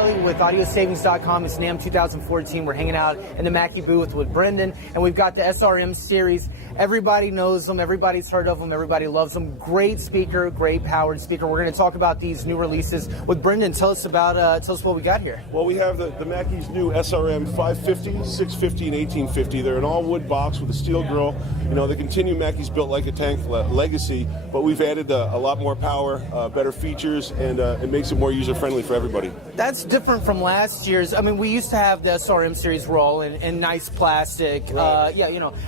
Shelley with audiosavings.com. It's NAmm 2014. We're hanging out in the Mackie booth with Brendan, and we've got the SRM series. Everybody knows them. Everybody's heard of them. Everybody loves them. Great speaker, great powered speaker. We're going to talk about these new releases with Brendan. Tell us what we got here. Well, we have the Mackie's new SRM 550, 650, and 1850. They're an all-wood box with a steel grill. You know, they continue Mackie's built like a tank legacy, but we've added a lot more power, better features, and it makes it more user-friendly for everybody. That's different from last year's. I mean, we used to have the SRM series roll in nice plastic, right.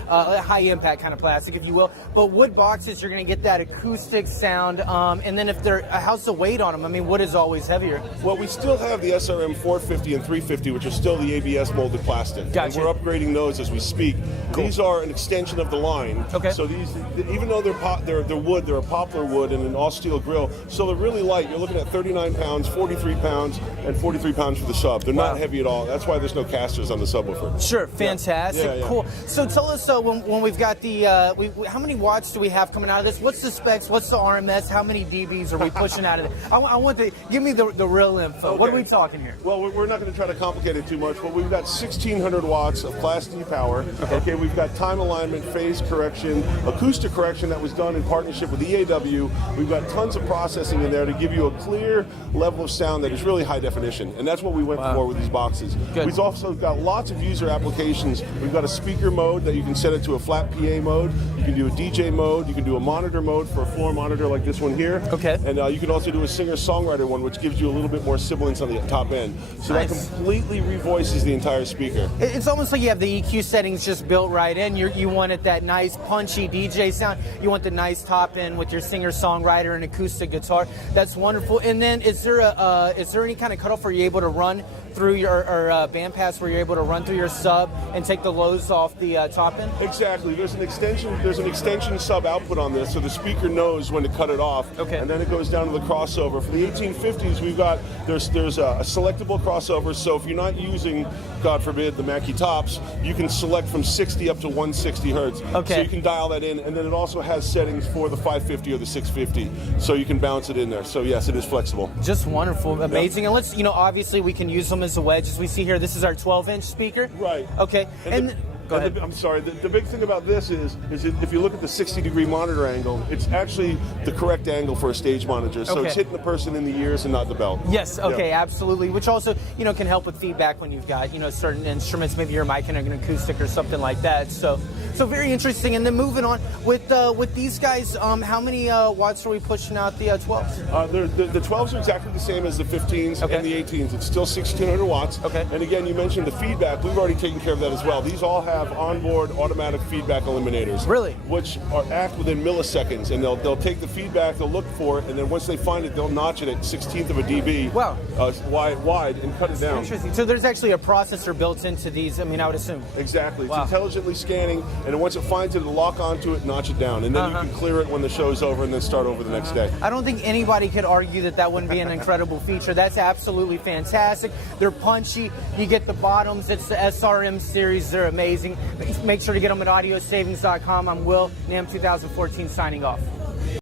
High-impact kind of plastic, if you will. But wood boxes, you're going to get that acoustic sound. And then how's the weight on them? I mean, wood is always heavier. Well, we still have the SRM 450 and 350, which are still the ABS molded plastic. Gotcha. And we're upgrading those as we speak. Cool. These are an extension of the line. Okay. So these, even though they're wood, they're a poplar wood and an all-steel grill, so they're really light. You're looking at 39 pounds, 43 pounds, and 43 pounds for the sub. They're not heavy at all. That's why there's no casters on the subwoofer. Sure, fantastic, yeah. Cool. So tell us, when we've got the, how many watts do we have coming out of this? What's the specs? What's the RMS? How many dBs are we pushing out of it? I want to give me the real info. Okay. What are we talking here? Well, we're not going to try to complicate it too much, but we've got 1,600 watts of Class D power. Okay, we've got time alignment, phase correction, acoustic correction that was done in partnership with EAW. We've got tons of processing in there to give you a clear level of sound that is really high definition, and that's what we went for with these boxes. Good. We've also got lots of user applications. We've got a speaker mode that you can set it to a flat PA mode. You can do a DJ mode. You can do a monitor mode for a floor monitor like this one here. Okay. And you can also do a singer-songwriter one, which gives you a little bit more sibilance on the top end. So nice. That completely revoices the entire speaker. It's almost like you have the EQ settings just built right in. You wanted that nice punchy DJ sound. You want the nice top end with your singer-songwriter and acoustic guitar. That's wonderful. And then is there any kind of cutoff where you're able to run through your bandpass where you're able to run through your sub and take the lows off the top end? Exactly. There's an extension sub output on this, so the speaker knows when to cut it off. Okay. And then it goes down to the crossover. For the 1850s, we've got there's a selectable crossover. So if you're not using, God forbid, the Mackie tops, you can select from 60 up to 160 hertz. Okay. So you can dial that in, and then it also has settings for the 550 or the 650, so you can bounce it in there. So yes, it is flexible. Just wonderful, amazing. And let's, obviously we can use them as a wedge, as we see here. This is our 12-inch speaker. Right. Okay. Go ahead. I'm sorry. The big thing about this is if you look at the 60-degree monitor angle, it's actually the correct angle for a stage monitor. So it's hitting the person in the ears and not the belt. Yes. Okay. Yeah. Absolutely. Which also, can help with feedback when you've got, certain instruments, maybe your mic and an acoustic or something like that. So very interesting. And then moving on with these guys, how many watts are we pushing out the 12s? The 12s are exactly the same as the 15s and the 18s. It's still 1,600 watts. Okay. And again, you mentioned the feedback. We've already taken care of that as well. These all have onboard automatic feedback eliminators. Really? Which act within milliseconds, and they'll take the feedback, they'll look for it, and then once they find it, they'll notch it at 1/16 of a dB. Wow. Wide and cut it down. Interesting. So there's actually a processor built into these. I would assume. Exactly. Wow. It's intelligently scanning, and then once it finds it, it'll lock onto it, notch it down, and then you can clear it when the show's over, and then start over the next day. I don't think anybody could argue that wouldn't be an incredible feature. That's absolutely fantastic. They're punchy. You get the bottoms. It's the SRM series. They're amazing. Make sure to get them at audiosavings.com. I'm Will, NAmm 2014 signing off.